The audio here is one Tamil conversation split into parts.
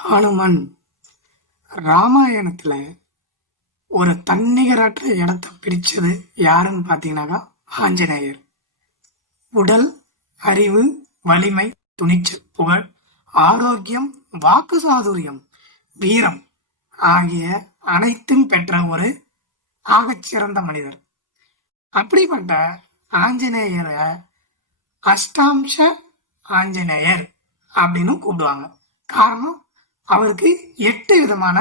ஹனுமன் ராமாயணத்துல ஒரு தன்னிகரற்ற இடத்தை பிடிச்சது யாருன்னு பாத்தீங்கன்னாக்கா ஆஞ்சநேயர். உடல், அறிவு, வலிமை, துணிச்சல், புகழ், ஆரோக்கியம், வாக்கு சாதுரியம், வீரம் ஆகிய அனைத்தும் பெற்ற ஒரு ஆகச்சிறந்த மனிதர். அப்படிப்பட்ட ஆஞ்சநேயரை அஷ்டாம்ச ஆஞ்சநேயர் அப்படின்னு கூப்பிடுவாங்க. காரணம், அவருக்கு 8 விதமான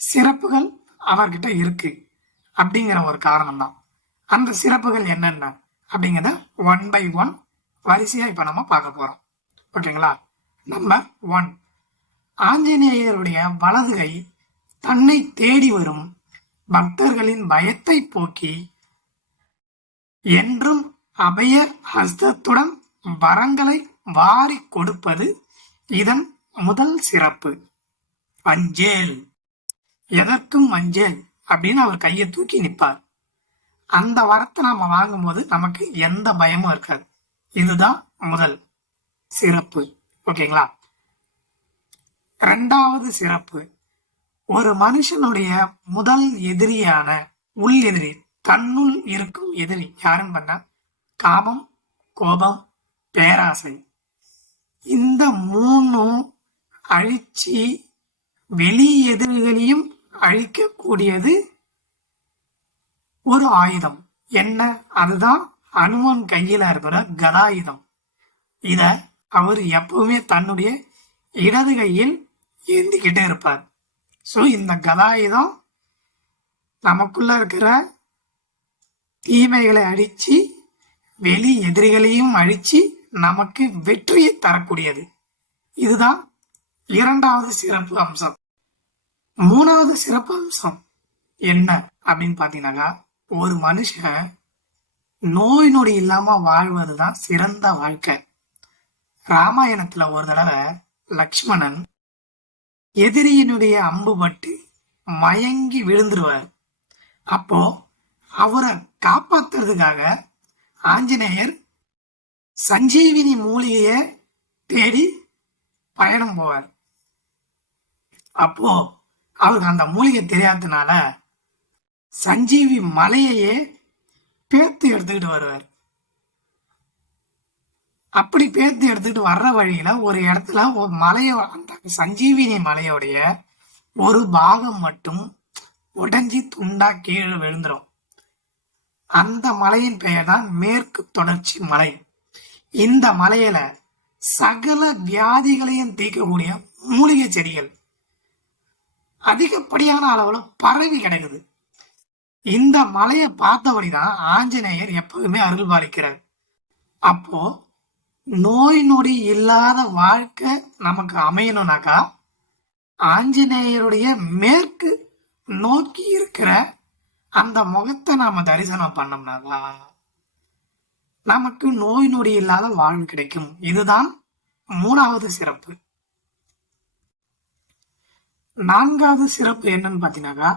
சிறப்புகள் அவர்கிட்ட இருக்கு அப்படிங்கிற ஒரு காரணம் தான். அந்த சிறப்புகள் என்னென்ன அப்படிங்கிறத 1 by 1 வரிசையா இப்ப நம்ம பார்க்க போறோம். ஓகேங்களா? நம்பர் 1, ஆஞ்சநேயருடைய வலதுகை தன்னை தேடி வரும் பக்தர்களின் பயத்தை போக்கி என்றும் அபய ஹஸ்தத்துடன் வரங்களை வாரி கொடுப்பது இதன் முதல் சிறப்பு. அஞ்சேல், எதற்கும் அஞ்சேல் அப்படின்னு அவர் கையை தூக்கி நிற்பார். அந்த வரத்தை நாம வாங்கும் போது நமக்கு எந்த பயமும் இருக்காது. இதுதான் முதல் சிறப்பு. ஓகேங்களா? 2வது சிறப்பு, ஒரு மனுஷனுடைய முதல் எதிரியான உள் எதிரி, தன்னுள் இருக்கும் எதிரி யாருன்னு பண்ண காமம், கோபம், பேராசை. இந்த 3ம் அழிச்சு வெளி எதிரிகளையும் அழிக்கக்கூடியது ஒரு ஆயுதம். என்ன? அதுதான் அனுமன் கையில இருக்கிற கதாயுதம். இத அவர் எப்பவுமே தன்னுடைய இடது கையில் ஏந்திக்கிட்டே இருப்பார். சோ இந்த கதாயுதம் நமக்குள்ள இருக்கிற தீமைகளை அழிச்சு வெளி எதிரிகளையும் அழிச்சு நமக்கு வெற்றியை தரக்கூடியது. இதுதான் 2வது சிறப்பு அம்சம். 3வது சிறப்பு அம்சம் என்ன அப்படின்னு பாத்தீங்கன்னாக்கா, ஒரு மனுஷன் நோய் நொடி இல்லாம வாழ்வதுதான் சிறந்த வாழ்க்கை. ராமாயணத்துல ஒரு தடவை லக்ஷ்மணன் எதிரியினுடைய அம்பு பட்டு மயங்கி விழுந்துருவார். அப்போ அவரை காப்பாத்துறதுக்காக ஆஞ்சநேயர் சஞ்சீவினி மூலிகைய தேடி பயணம் போவார். அப்போ அவருக்கு அந்த மூலிகை தெரியாததுனால சஞ்சீவி மலையையே பேர்த்து எடுத்துக்கிட்டு வருவார். அப்படி பேர்த்து எடுத்துக்கிட்டு வர்ற வழியில ஒரு இடத்துல ஒரு அந்த சஞ்சீவினி மலையோடைய ஒரு பாகம் மட்டும் உடைஞ்சி துண்டா கீழே விழுந்துரும். அந்த மலையின் பெயர் தான் மேற்கு தொடர்ச்சி மலை. இந்த மலையில சகல வியாதிகளையும் தீர்க்கக்கூடிய மூலிகை செடிகள் அதிகப்படியான அளவுல பரவி கிடக்குது. இந்த மலையை பார்த்தபடிதான் ஆஞ்சநேயர் எப்பவுமே அருள் பாலிக்கிறார். அப்போ நோய் நொடி இல்லாத வாழ்க்கை நமக்கு அமையணும்னாக்கா ஆஞ்சநேயருடைய மேற்கு நோக்கி இருக்கிற அந்த முகத்தை நாம தரிசனம் பண்ணோம்னாக்கா நமக்கு நோய் நொடி இல்லாத வாழ்வு கிடைக்கும். இதுதான் 3வது சிறப்பு. 4வது சிறப்பு என்னன்னு பாத்தீங்கன்னாக்கா,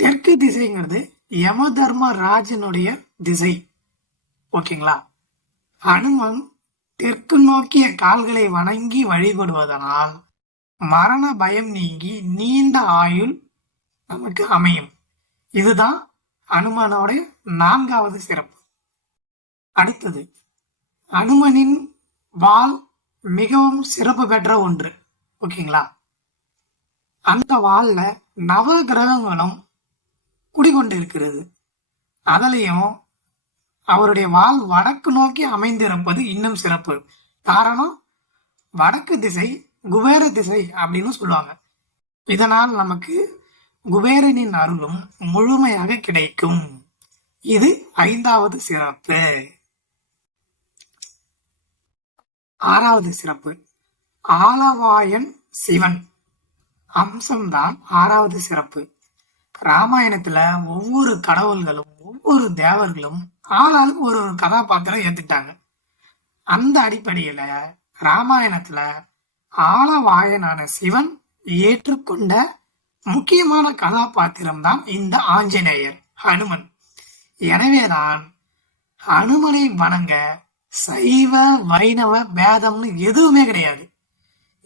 தெற்கு திசைங்கிறது யம தர்ம ராஜனுடைய திசை. ஓகேங்களா? ஹனுமன் தெற்கு நோக்கிய கால்களை வணங்கி வழிபடுவதனால் மரண பயம் நீங்கி நீண்ட ஆயுள் நமக்கு அமையும். இதுதான் அனுமனோட 4வது சிறப்பு. அடுத்தது, அனுமனின் வாள் மிகவும் சிறப்பு பெற்ற ஒன்று. ஓகேங்களா? அந்த வாள்ல நவ கிரகங்களும் குடிகொண்டு இருக்கிறது. அதுலயும் அவருடைய வாள் வடக்கு நோக்கி அமைந்திருப்பது இன்னும் சிறப்பு. காரணம், வடக்கு திசை குபேர திசை அப்படின்னு சொல்லுவாங்க. இதனால் நமக்கு குபேரனின் அருளும் முழுமையாக கிடைக்கும். இது 5வது சிறப்பு. 6வது சிறப்பு, ஆலவாயன் சிவன் அம்சம்தான் 6வது சிறப்பு. ராமாயணத்துல ஒவ்வொரு கடவுள்களும் ஒவ்வொரு தேவர்களும் ஆளாளுக்கு ஒரு கதாபாத்திரம் ஏத்துட்டாங்க. அந்த அடிப்படையில ராமாயணத்துல ஆலவாயனான சிவன் ஏற்றுக்கொண்ட முக்கியமான கதாபாத்திரம் தான் இந்த ஆஞ்சநேயர், ஹனுமன். எனவேதான் ஹனுமனை வணங்க சைவ வைணவ பேதம்னு எதுவுமே கிடையாது.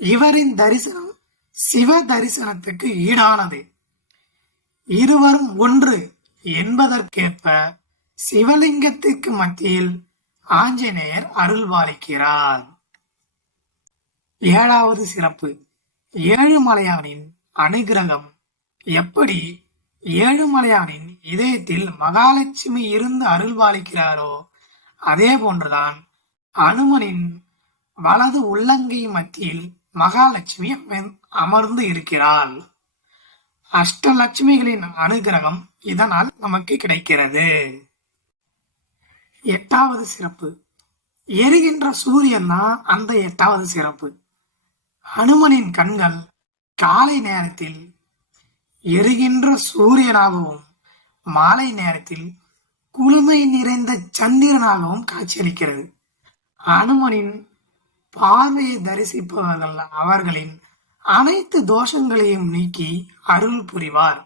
இவரின் தரிசனம் சிவ தரிசனத்துக்கு ஈடானது. இருவரும் ஒன்று என்பதற்கேற்ப சிவலிங்கத்திற்கு மத்தியில் ஆஞ்சநேயர் அருள்பாலிக்கிறார். 7வது சிறப்பு, ஏழுமலையானின் அனுகிரகம். எப்படி ஏழுமலையானின் இதயத்தில் மகாலட்சுமி இருந்து அருள்பாலிக்கிறாரோ அதே போன்றுதான் அனுமனின் வலது உள்ளங்கை மத்தியில் மகாலட்சுமி அமர்ந்து இருக்கிறாள். அஷ்டலட்சுமிகளின் அனுகிரகம் இதனால் நமக்கு கிடைக்கிறது. 8வது சிறப்பு, எரிகின்ற சூரியன் தான் அந்த 8வது சிறப்பு. அனுமனின் கண்கள் காலை நேரத்தில் எரிகின்ற சூரியனாகவும் மாலை நேரத்தில் குளுமை நிறைந்த சந்திரனாகவும் காட்சியளிக்கிறது. அனுமனின் பார்வையை தரிசிப்பவர்கள் அவர்களின் அனைத்து தோஷங்களையும் நீக்கி அருள் புரிவார்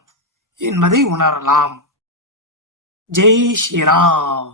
என்பதை உணரலாம். ஜெய் ஸ்ரீராம்.